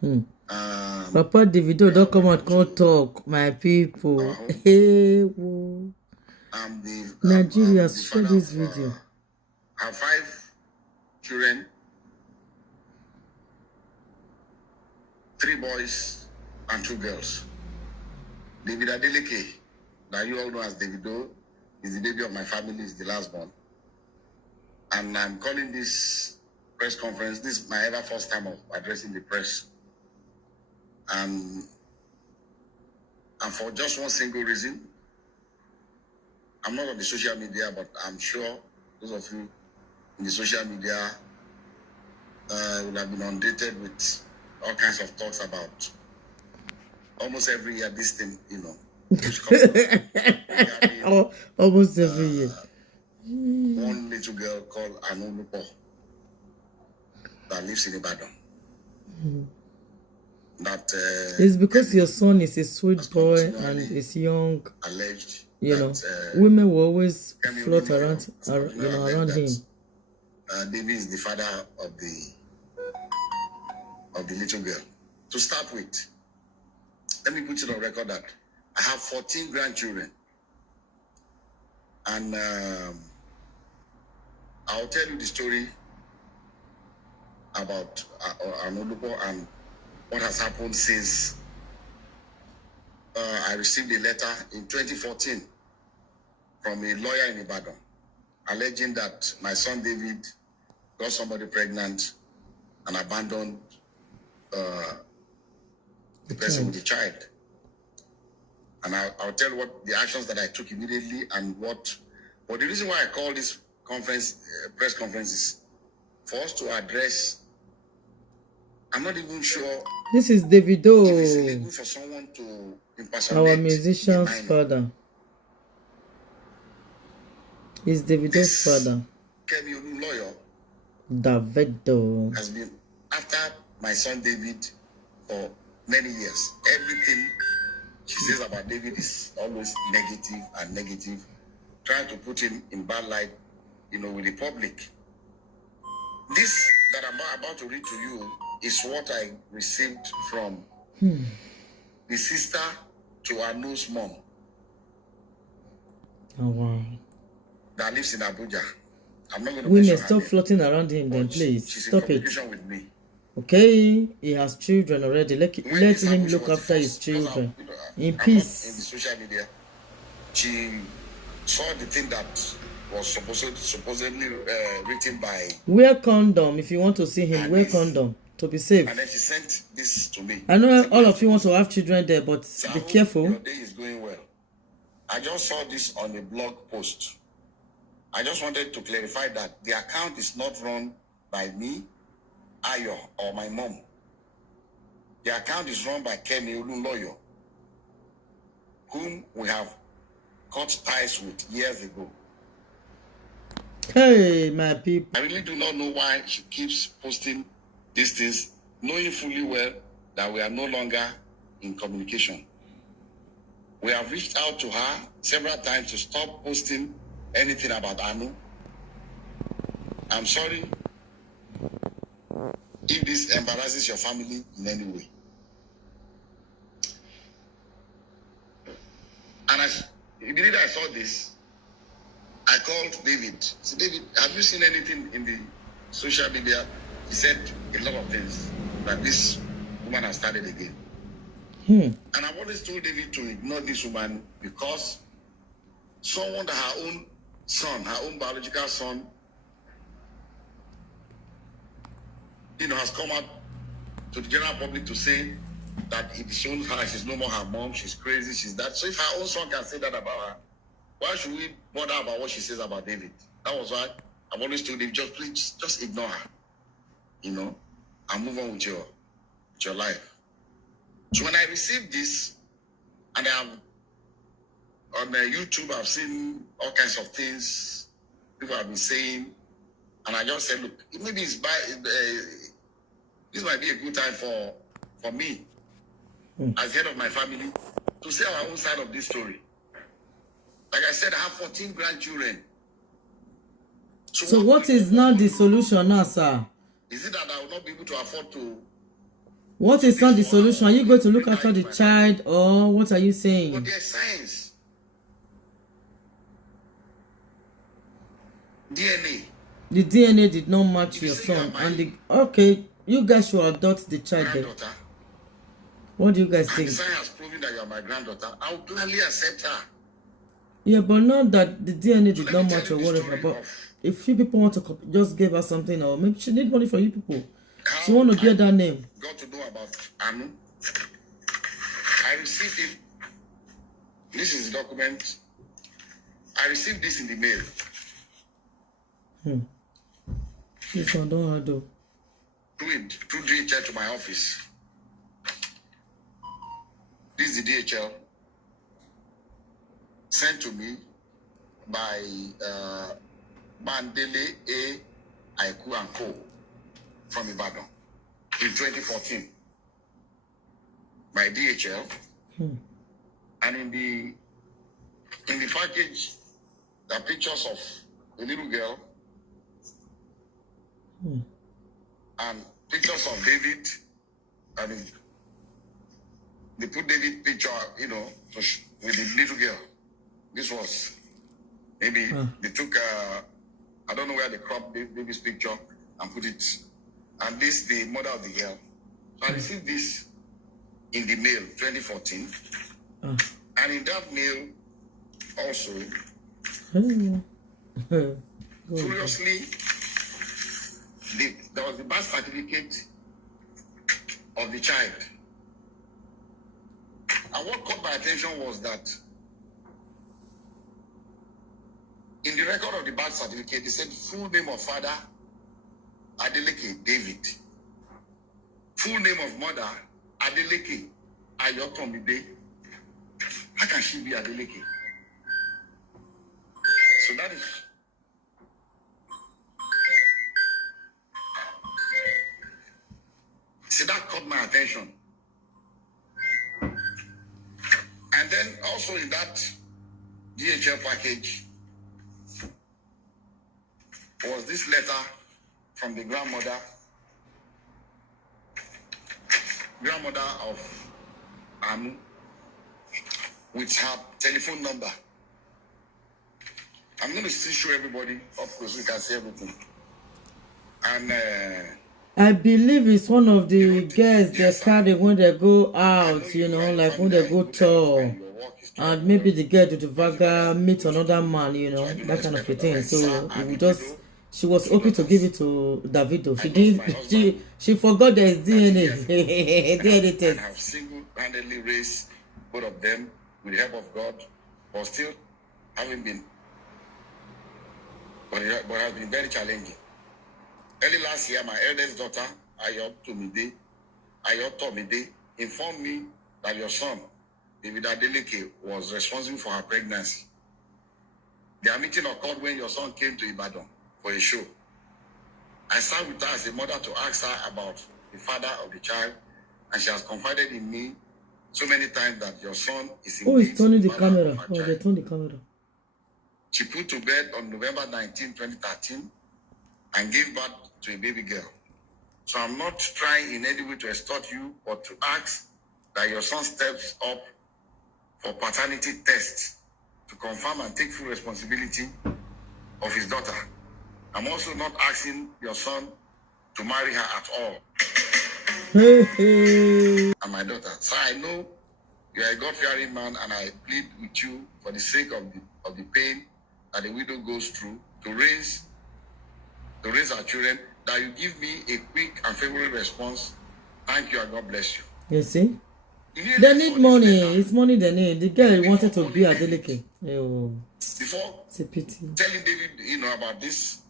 Papa Davido, don't come out, can't talk, my people. Hey, whoa. Nigeria, share this video. I have 5 children, 3 boys and 2 girls. David Adalke, that you all know as Davido, is the baby of my family, is the last born. And I'm calling this press conference, this is my ever first time of addressing the press. And for just one single reason, I'm not on the social media, but I'm sure those of you in the social media will have been inundated with all kinds of talks about almost every year this thing, you know. Almost every year. One little girl called Adalke that lives in Ibadan. That it's because your son is a sweet boy and is young. Alleged, you know, women will always float around, around him. David is the father of the little girl. To start with, let me put it on record that I have 14 grandchildren, and I'll tell you the story about Adalke and what has happened since I received a letter in 2014 from a lawyer in Ibadan alleging that my son David got somebody pregnant and abandoned the person with the child. And I'll tell you what the actions that I took immediately and what. But the reason why I call this conference, press conference, is for us to address. I'm not even sure. This is Davido, if it's illegal for someone to impersonate our musician's father. He's Davido's father. Kemi lawyer Davido has been after my son David for many years. Everything she says about David is always negative and negative, trying to put him in bad light, you know, with the public. This that I'm about to read to you is what I received from the sister to Anu's mom. Oh wow. That lives in Abuja. I'm not going to women stop floating around him then, please. Stop it. With me. Okay, he has children already. Let him look after his children in peace. In the social media, she saw the thing that was supposedly written by. Wear condom if you want to see him. Wear condom to be safe. And then she sent this to me. I know all of you want to have children there, but be careful. Your day is going well. I just saw this on a blog post. I just wanted to clarify that the account is not run by me, Ayo, or my mom. The account is run by Kemi lawyer, whom we have cut ties with years ago. Hey, my people. I really do not know why she keeps posting these things, knowing fully well that we are no longer in communication. We have reached out to her several times to stop posting anything about Anu. I'm sorry if this embarrasses your family in any way. And immediately I saw this, I called David. I said, David, have you seen anything in the social media? He said a lot of things that this woman has started again. And I've always told David to ignore this woman because someone that her own son, her own biological son, you know, has come out to the general public to say that it shows her she's no more her mom, she's crazy, she's that. So if her own son can say that about her, why should we bother about what she says about David? That was why I've always told David, just ignore her, you know, and move on with your life. So when I received this, and on YouTube, I've seen all kinds of things people have been saying, and I just said, look, maybe this might be a good time for me, as head of my family, to say our own side of this story. Like I said, I have 14 grandchildren. So what is now the solution now, sir? Is it that I will not be able to afford to What is not the solution? Are you going to look after the child, or what are you saying? But there's science. DNA. The DNA did not match your son, and you guys should adopt the child. Granddaughter. What do you guys think? And the science has proven that you are my granddaughter. I will gladly accept her. Yeah, but not that the DNA did not match or whatever. But if you people want to just give her something, or maybe she need money for you people. She want to get that name. Got to know about Anu. I received it. This is the document. I received this in the mail. This one don't have to. Through DHL to my office. This is the DHL sent to me by Mandele A. Aiku and Co. from Ibadan in 2014 by DHL. And in the package, there are pictures of a little girl and pictures of David, and they put David picture, with the little girl. This was maybe they took I don't know where they cropped baby's picture and put it, and this the mother of the girl. So I received this in the mail 2014, and in that mail also curiously there was the birth certificate of the child. And what caught my attention was that in the record of the birth certificate, it said full name of father, Adalke David. Full name of mother, Adalke Ayotomide. How can she be Adalke? So that is... See, that caught my attention. And then also in that DHL package was this letter from the grandmother of Anu, with her telephone number. I'm going to still show everybody up close so you can see everything. And I believe it's one of the girls they carry when they go out, like when they go tour. And maybe the girl to the Vaga meet another man, that kind of a thing. So she was okay to give it to Davido. She forgot there's DNA. DNA test. I have single-handedly raised both of them with the help of God, but still having been, but it has been very challenging. Early last year, my eldest daughter, Ayotomide, informed me that your son, David Adalke, was responsible for her pregnancy. Their meeting occurred when your son came to Ibadan for a show. I sat with her as a mother to ask her about the father of the child, and she has confided in me so many times that your son is indeed... Oh, it's turning the camera. Oh, they turned the camera. She put to bed on November 19, 2013, and gave birth to a baby girl. So I'm not trying in any way to extort you, but to ask that your son steps up for paternity tests to confirm and take full responsibility of his daughter. I'm also not asking your son to marry her at all. And my daughter. So I know you are a God-fearing man, and I plead with you for the sake of the pain that the widow goes through to raise our children, that you give me a quick and favorable response. Thank you, and God bless you. You see? They need money. It's money they need. The girl wanted to be Adalke. Before it's a pity. Telling David, about this,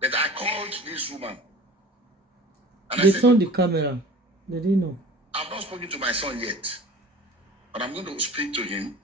that I called this woman. And they turned the camera. They didn't know. I've not spoken to my son yet, but I'm going to speak to him.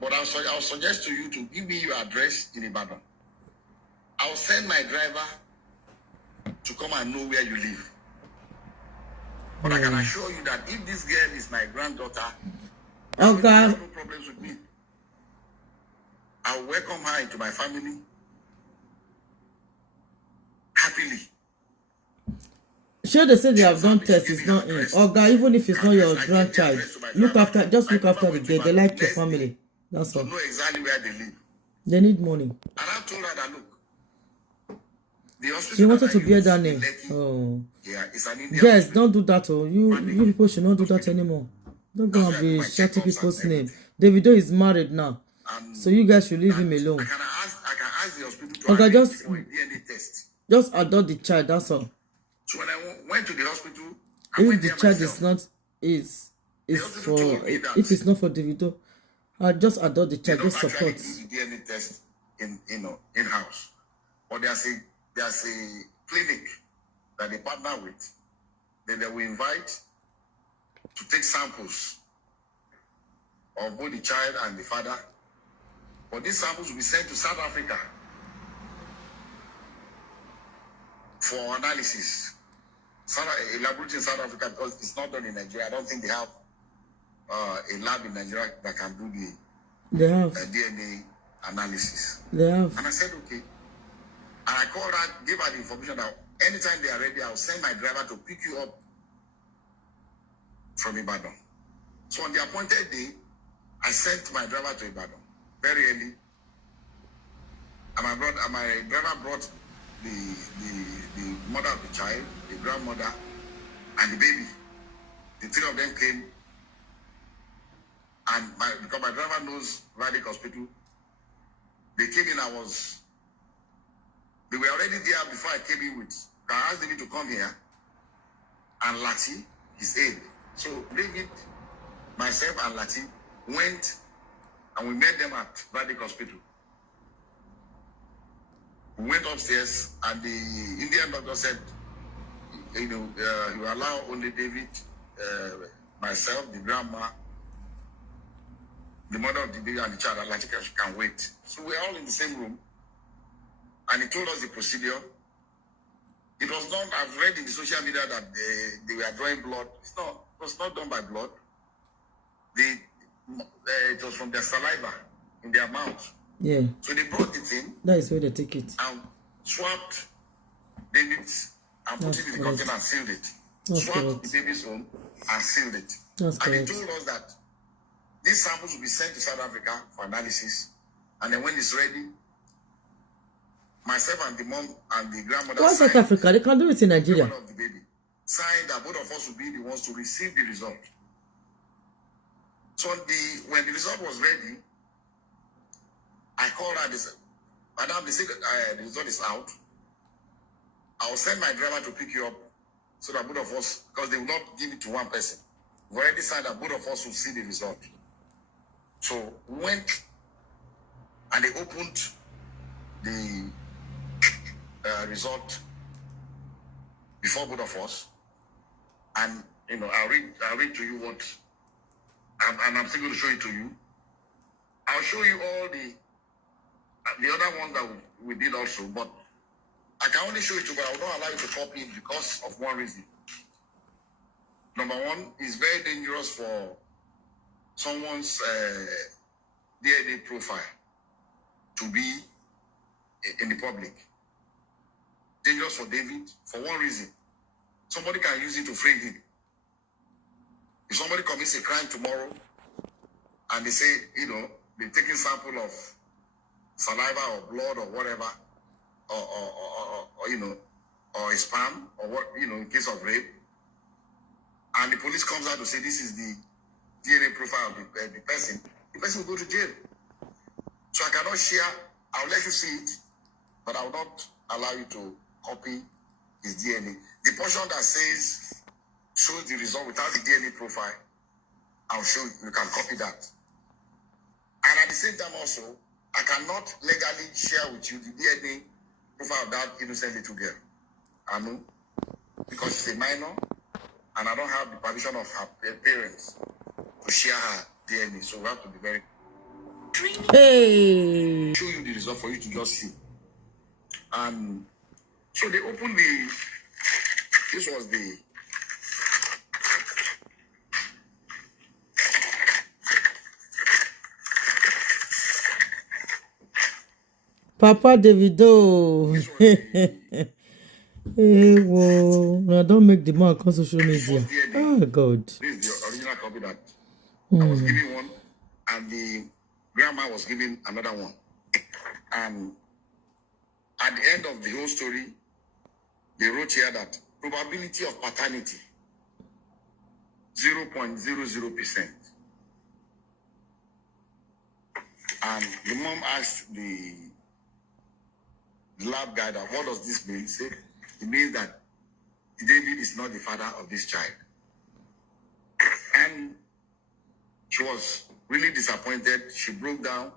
But I'll suggest to you to give me your address in Ibadan. I'll send my driver to come and know where you live. But I can assure you that if this girl is my granddaughter, there will be no problems with me. I'll welcome her into my family happily. Sure, they say they have done tests, it's not in. Or guy, even if it's not your grandchild, look after the girl. They like your family. That's all. To know exactly where they live. They need money. And I told her that, look, the hospital She wanted to that I bear use that in name. Lekki, Oh. yeah, it's an Indian Guys, hospital. don't do that. Oh, you people should not do that anymore. Don't go and be shouting people's name. Davido is married now, so you guys should leave him alone. I can ask the hospital to Okay, arrange for a DNA test. just adopt the child. That's all. So when I went to the hospital, I If went the there child myself. is not is hospital for told me that if it's not for Davido, I just adopt the they child. don't Just actually support. do the DNA test in house, but there's a clinic that they partner with. Then they will invite to take samples of both the child and the father. But these samples will be sent to South Africa for analysis. A laboratory in South Africa, because it's not done in Nigeria. I don't think they have a lab in Nigeria that can do the They have. DNA analysis. They have. And I said, okay. And I called her, gave her the information that anytime they are ready, I'll send my driver to pick you up from Ibadan. So on the appointed day, I sent my driver to Ibadan very early. And my driver brought the mother of the child, the grandmother, and the baby. The three of them came. And because my driver knows Radic Hospital, they came in. They were already there before I came in with. I asked David to come here, and Lati, his aide. So David, myself, and Lati went, and we met them at Radic Hospital. We went upstairs, and the Indian doctor said, you allow only David, myself, the grandma, the mother of the baby, and the child, and Lati can wait. So we're all in the same room, and he told us the procedure. It was not, I've read in the social media that they were drawing blood. It was not done by blood. It was from their saliva in their mouth. Yeah. So they brought it in. That is where they take it. And swapped David's and put it in the container and sealed it. Swapped the baby's own and sealed it. And they told us that these samples will be sent to South Africa for analysis. And then when it's ready, myself and the mom and the grandmother Why South Africa? They can do it in Nigeria. Of the baby signed that both of us will be the ones to receive the result. So when the result was ready, I called her and said, Madam, they said the result is out. I'll send my driver to pick you up so that both of us, because they will not give it to one person. We've already signed that both of us will see the result. So we went and they opened the result before both of us, and I'll read to you what, and I'm still going to show it to you. I'll show you all the other ones that we did also, but I can only show it to you, but I will not allow you to copy it because of one reason. Number one, it's very dangerous for someone's DNA profile to be in the public. Dangerous for David for one reason. Somebody can use it to frame him. If somebody commits a crime tomorrow and they say, they're taking sample of saliva or blood or whatever, or a sperm or what, in case of rape, and the police comes out to say this is the DNA profile of the person will go to jail. So I cannot share. I'll let you see it, but I will not allow you to copy his DNA. The portion that shows the result without the DNA profile, I'll show you. You can copy that. And at the same time also, I cannot legally share with you the DNA profile of that innocent little girl. I know, because she's a minor, and I don't have the permission of her parents to share her DNA. So we have to be very. Hey. Show you the result for you to just see. So they opened this was the. Papa Davido. Hey, whoa. Now don't make the mark on social media. Oh, God. This is the original copy that I was giving one, and the grandma was giving another one. And at the end of the whole story, they wrote here that probability of paternity 0.00%. And the mom asked the lab guy that, what does this mean? He said, it means that David is not the father of this child. And she was really disappointed. She broke down.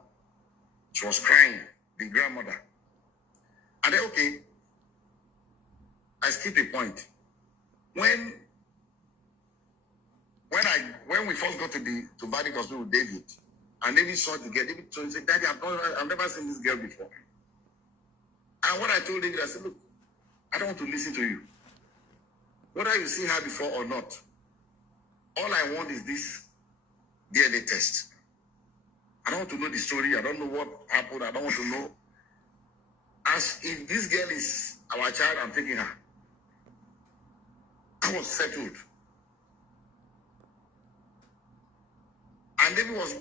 She was crying, the grandmother. And then, okay, I skipped a point. When we first got to Vadic Hospital with David, and David saw the girl, David told him, said, Daddy, I've never seen this girl before. And what I told David, I said, look, I don't want to listen to you. Whether you see her before or not, all I want is this DNA test. I don't want to know the story. I don't know what happened. I don't want to know. As if this girl is our child, I'm taking her. I was settled. And David was,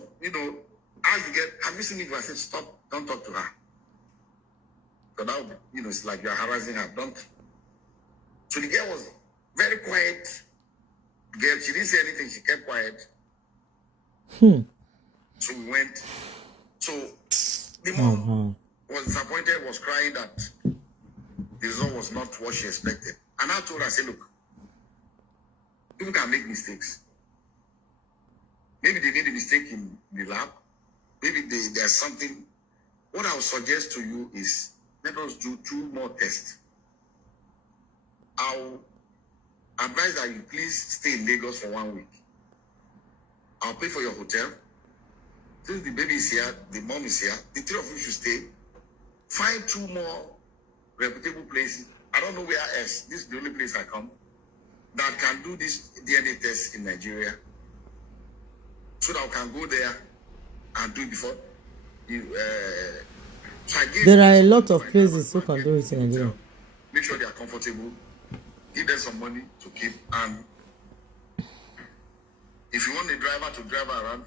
asked the girl, have you seen it? I said, stop, don't talk to her. So now, it's like you're harassing her. Don't. So the girl was very quiet. Girl, she didn't say anything. She kept quiet. So we went. So the mom was disappointed, was crying that the result was not what she expected. And I told her, I said, look, people can make mistakes. Maybe they made a mistake in the lab. Maybe there's something. What I would suggest to you is let us do 2 more tests. I'll advise that you please stay in Lagos for 1 week. I'll pay for your hotel. Since the baby is here, the mom is here, the 3 of you should stay. Find 2 more reputable places. I don't know where else. This is the only place I come that can do this DNA test in Nigeria. So that we can go there and do it before. There are a lot of places who can do it in Nigeria. Make sure they are comfortable. Give them some money to keep. And if you want a driver to drive around,